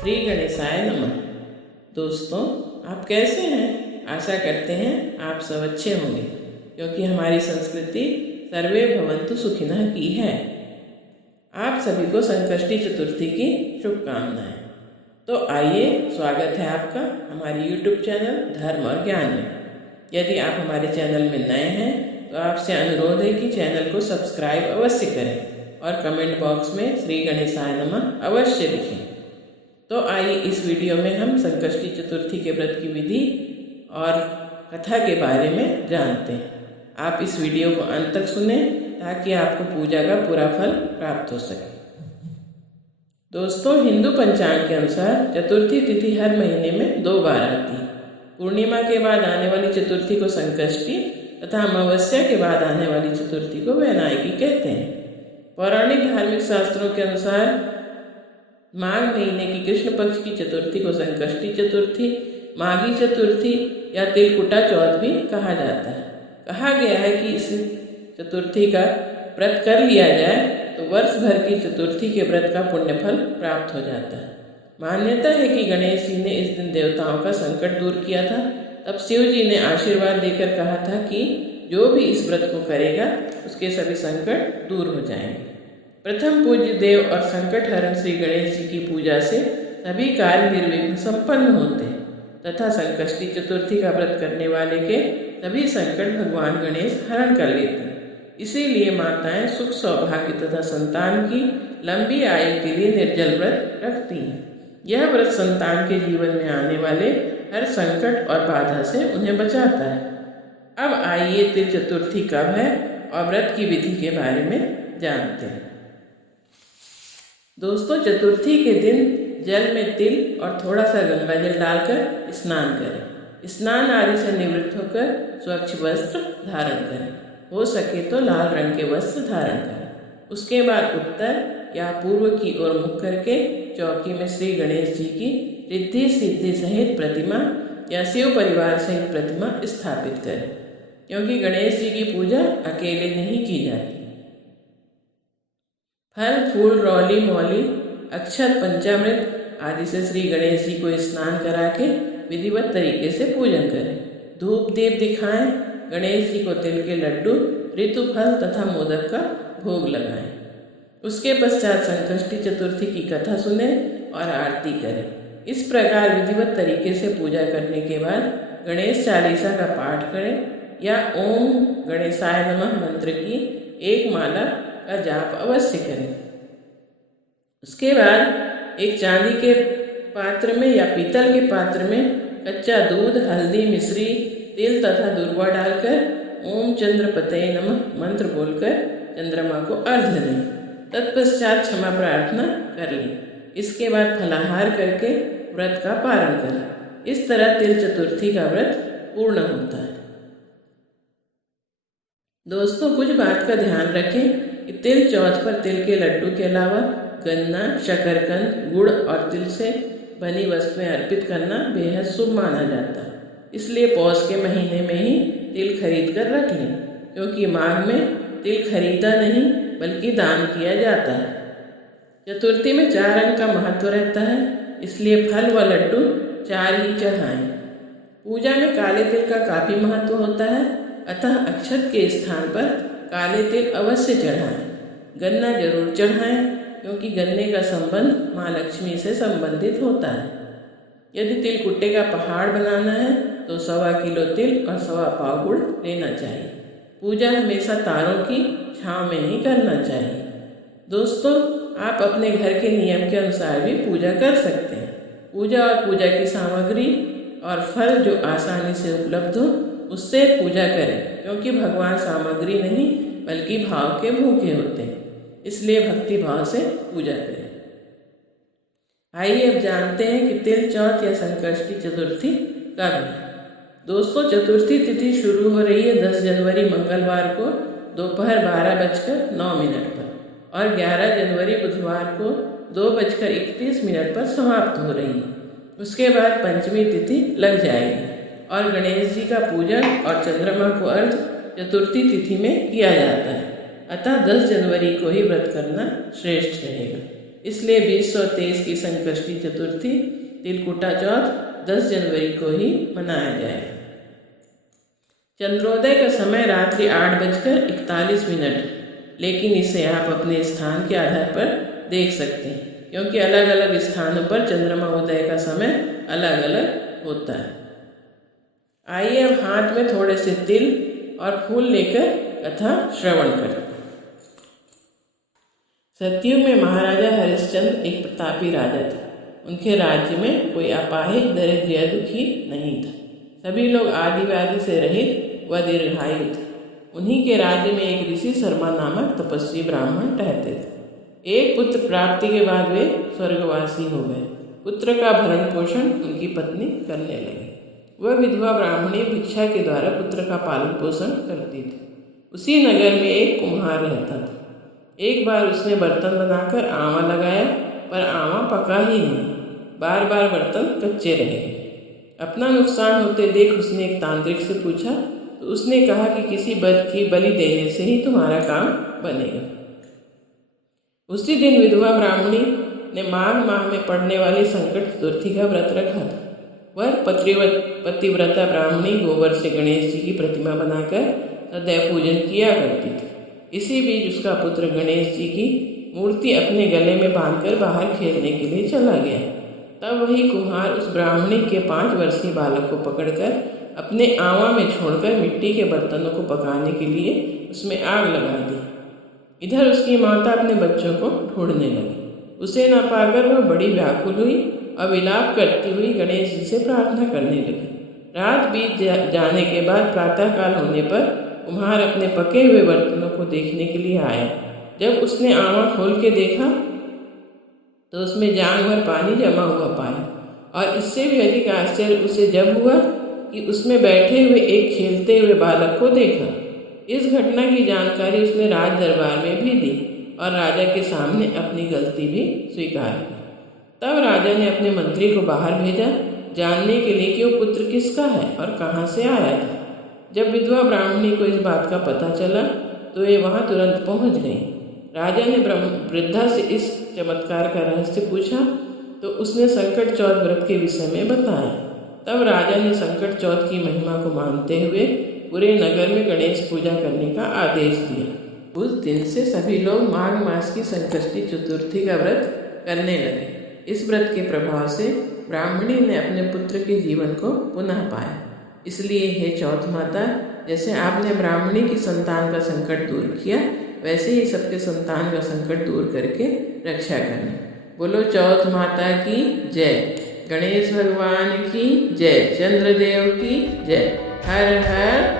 श्री गणेशाय नमः। दोस्तों, आप कैसे हैं? आशा करते हैं आप सब अच्छे होंगे, क्योंकि हमारी संस्कृति सर्वे भवन्तु सुखिनः की है। आप सभी को संकष्टी चतुर्थी की शुभकामनाएं। तो आइए, स्वागत है आपका हमारे YouTube चैनल धर्म और ज्ञान में। यदि आप हमारे चैनल में नए हैं तो आपसे अनुरोध है कि चैनल को सब्सक्राइब अवश्य करें और कमेंट बॉक्स में श्री गणेशाय नमः अवश्य लिखें। तो आइए, इस वीडियो में हम संकष्टी चतुर्थी के व्रत की विधि और कथा के बारे में जानते हैं। आप इस वीडियो को अंत तक सुने ताकि आपको पूजा का पूरा फल प्राप्त हो सके। दोस्तों, हिंदू पंचांग के अनुसार चतुर्थी तिथि हर महीने में 2 बार आती है। पूर्णिमा के बाद आने वाली चतुर्थी को संकष्टी तथा अमावस्या के बाद आने वाली चतुर्थी को वैनायकी कहते हैं। पौराणिक धार्मिक शास्त्रों के अनुसार माघ महीने की कृष्ण पक्ष की चतुर्थी को संकष्टी चतुर्थी, माघी चतुर्थी या तिलकुटा चौथ भी कहा जाता है। कहा गया है कि इस चतुर्थी का व्रत कर लिया जाए तो वर्ष भर की चतुर्थी के व्रत का पुण्य फल प्राप्त हो जाता है। मान्यता है कि गणेश जी ने इस दिन देवताओं का संकट दूर किया था। तब शिव जी ने आशीर्वाद देकर कहा था कि जो भी इस व्रत को करेगा उसके सभी संकट दूर हो जाएंगे। प्रथम पूज्य देव और संकट हरण श्री गणेश जी की पूजा से सभी कार्य निर्विघ्न संपन्न होते हैं तथा संकष्टी चतुर्थी का व्रत करने वाले के सभी संकट भगवान गणेश हरण कर लेते हैं। इसीलिए माताएं सुख सौभाग्य तथा संतान की लंबी आयु के लिए निर्जल व्रत रखती हैं। यह व्रत संतान के जीवन में आने वाले हर संकट और बाधा से उन्हें बचाता है। अब आइए, तिल चतुर्थी कब है और व्रत की विधि के बारे में जानते हैं। दोस्तों, चतुर्थी के दिन जल में तिल और थोड़ा सा गंगा जल डालकर स्नान करें। स्नान आदि से निवृत्त होकर स्वच्छ वस्त्र धारण करें। हो सके तो लाल रंग के वस्त्र धारण करें। उसके बाद उत्तर या पूर्व की ओर मुख करके चौकी में श्री गणेश जी की रिद्धि सिद्धि सहित प्रतिमा या शिव परिवार सहित प्रतिमा स्थापित करें, क्योंकि गणेश जी की पूजा अकेले नहीं की जाती। फल फूल रौली मौली अक्षत पंचामृत आदि से श्री गणेश जी को स्नान करा के विधिवत तरीके से पूजन करें। धूप दीप दिखाएं। गणेश जी को तिल के लड्डू, ऋतु फल तथा मोदक का भोग लगाएं। उसके पश्चात संकष्टी चतुर्थी की कथा सुने और आरती करें। इस प्रकार विधिवत तरीके से पूजा करने के बाद गणेश चालीसा का पाठ करें या ओम गणेशाय नमः मंत्र की एक माला का जाप अवश्य करें। उसके बाद एक चांदी के पात्र में या पीतल के पात्र में कच्चा दूध, हल्दी, मिश्री, तिल तथा दुर्वा डालकर ओम चंद्रपतये नमः मंत्र बोलकर चंद्रमा को अर्घ्य दें। तत्पश्चात क्षमा प्रार्थना कर लें। इसके बाद फलाहार करके व्रत का पारण करें। इस तरह तिल चतुर्थी का व्रत पूर्ण होता है। दोस्तों, कुछ बात का ध्यान रखें कि तिल चौथ पर तिल के लड्डू के अलावा गन्ना, शकरकंद, गुड़ और तिल से बनी वस्तुएं अर्पित करना बेहद शुभ माना जाता है। इसलिए पौष के महीने में ही तिल खरीद कर रख लें, क्योंकि माघ में तिल खरीदा नहीं बल्कि दान किया जाता है। चतुर्थी में 4 अंक का महत्व रहता है, इसलिए फल व लड्डू 4 ही चढ़ाएं। पूजा में काले तिल का काफ़ी महत्व होता है, अतः अक्षत के स्थान पर काले तिल अवश्य चढ़ाएं। गन्ना जरूर चढ़ाएं, क्योंकि गन्ने का संबंध माँ लक्ष्मी से संबंधित होता है। यदि तिल कुट्टे का पहाड़ बनाना है तो 1.25 किलो तिल और 1.25 पाव गुड़ लेना चाहिए। पूजा हमेशा तारों की छांव में ही करना चाहिए। दोस्तों, आप अपने घर के नियम के अनुसार भी पूजा कर सकते हैं। पूजा और पूजा की सामग्री और फल जो आसानी से उपलब्ध हो उससे पूजा करें, क्योंकि भगवान सामग्री नहीं बल्कि भाव के भूखे होते हैं। इसलिए भक्ति भाव से पूजा करें। आइए, अब जानते हैं कि तिल चौथ या संकष्टी चतुर्थी कब है। दोस्तों, चतुर्थी तिथि शुरू हो रही है 10 जनवरी मंगलवार को दोपहर 12:09 पर और 11 जनवरी बुधवार को 2:31 पर समाप्त हो रही है। उसके बाद पंचमी तिथि लग जाएगी और गणेश जी का पूजन और चंद्रमा को अर्घ्य चतुर्थी तिथि में किया जाता है। अतः 10 जनवरी को ही व्रत करना श्रेष्ठ रहेगा। इसलिए 2023 की संकष्टी चतुर्थी तिलकुटा चौथ 10 जनवरी को ही मनाया जाएगा। चंद्रोदय का समय रात्रि 8:41, लेकिन इसे आप अपने स्थान के आधार पर देख सकते हैं, क्योंकि अलग अलग स्थानों पर चंद्रमा उदय का समय अलग अलग होता है। आइए अब हाथ में थोड़े से तिल और फूल लेकर कथा श्रवण करते हैं। सतयुग में महाराजा हरिश्चंद्र एक प्रतापी राजा थे। उनके राज्य में कोई अपाहिज, दरिद्र या दुखी नहीं था। सभी लोग आदि व्याधि से रहित व दीर्घायु थे। उन्हीं के राज्य में एक ऋषि शर्मा नामक तपस्वी ब्राह्मण रहते थे। एक पुत्र प्राप्ति के बाद वे स्वर्गवासी हो गए। पुत्र का भरण पोषण उनकी पत्नी करने लगी। वह विधवा ब्राह्मणी भिक्षा के द्वारा पुत्र का पालन पोषण करती थी। उसी नगर में एक कुम्हार रहता था। एक बार उसने बर्तन बनाकर आंवा लगाया, पर आंवा पका ही नहीं। बार बार बर्तन कच्चे रहे। अपना नुकसान होते देख उसने एक तांत्रिक से पूछा, तो उसने कहा कि किसी बर्द की बलि देने से ही तुम्हारा काम बनेगा। उसी दिन विधवा ब्राह्मणी ने माघ माह में पड़ने वाली संकट चतुर्थी का व्रत रखा था। वह पतिव्रता ब्राह्मणी गोबर से गणेश जी की प्रतिमा बनाकर सदैव पूजन किया करती थी। इसी बीच उसका पुत्र गणेश जी की मूर्ति अपने गले में बांधकर बाहर खेलने के लिए चला गया। तब वही कुम्हार उस ब्राह्मणी के 5 वर्षीय बालक को पकड़कर अपने आंवा में छोड़कर मिट्टी के बर्तनों को पकाने के लिए उसमें आग लगा दी। इधर उसकी माता अपने बच्चों को ढूंढने लगी। उसे न पाकर वह बड़ी व्याकुल हुई और विलाप करती हुई गणेश जी से प्रार्थना करने लगी। रात बीत जाने के बाद प्रातःकाल होने पर कुम्हार अपने पके हुए बर्तनों को देखने के लिए आया। जब उसने आंवा खोल के देखा तो उसमें जांग भर पानी जमा हुआ पाया, और इससे भी अधिक आश्चर्य उसे जब हुआ कि उसमें बैठे हुए एक खेलते हुए बालक को देखा। इस घटना की जानकारी उसने राज दरबार में भी दी और राजा के सामने अपनी गलती भी स्वीकार की। तब राजा ने अपने मंत्री को बाहर भेजा जानने के लिए कि वो पुत्र किसका है और कहाँ से आया था। जब विधवा ब्राह्मणी को इस बात का पता चला तो वे वहाँ तुरंत पहुँच गई। राजा ने वृद्धा से इस चमत्कार का रहस्य पूछा तो उसने संकट चौथ व्रत के विषय में बताया। तब राजा ने संकट चौथ की महिमा को मानते हुए पूरे नगर में गणेश पूजा करने का आदेश दिया। उस दिन से सभी लोग माघ मास की संकष्टी चतुर्थी का व्रत करने लगे। इस व्रत के प्रभाव से ब्राह्मणी ने अपने पुत्र के जीवन को पुनः पाया। इसलिए हे चौथ माता, जैसे आपने ब्राह्मणी की संतान का संकट दूर किया, वैसे ही सबके संतान का संकट दूर करके रक्षा करना। बोलो चौथ माता की जय, गणेश भगवान की जय, चंद्रदेव की जय। हर हर